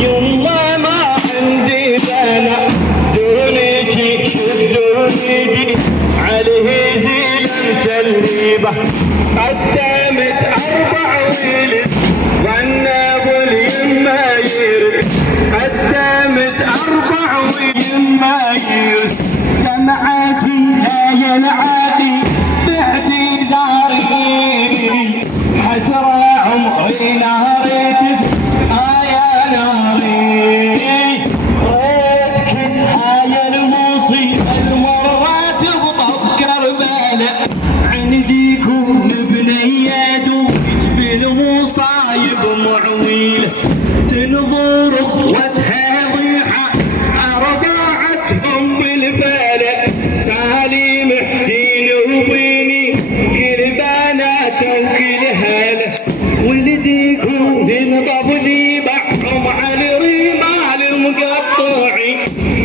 يما ما عندي بنا دونيتي شدوني عليه زين مسليبه قدمت 4 ولد والناب اليما يرد قدمت 4 واليما يرد دمع لا ينعادي باعتذاري حسرة عمري ناري يا ناري ريتك هاي الموصي المرات بطف كربلاء عنديكم بنياد وجبن مصايب معويله تنظر اخوتها ضيعه ارضعتهم بالفلك سالم حسين وبيني كل بناته وكل هاله ولديكم انطف ذيبعهم على رمال مقطوعي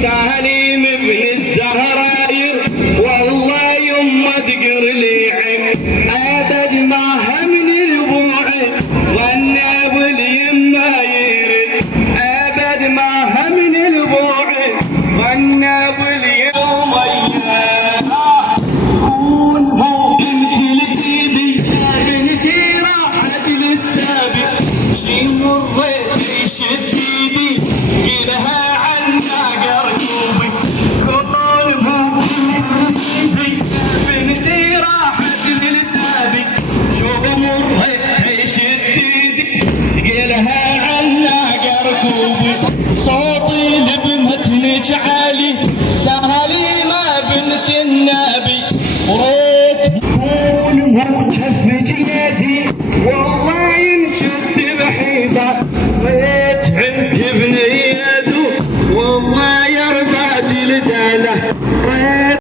سالم ابن الزهراير والله يما تقر لي عين ابد ما همني البوعد والناب اليما يرد ابد ما همني البوعد والناب اليوم اياه كون مو بنتي لتيبي يا بنتي راحت للسابق شي مريت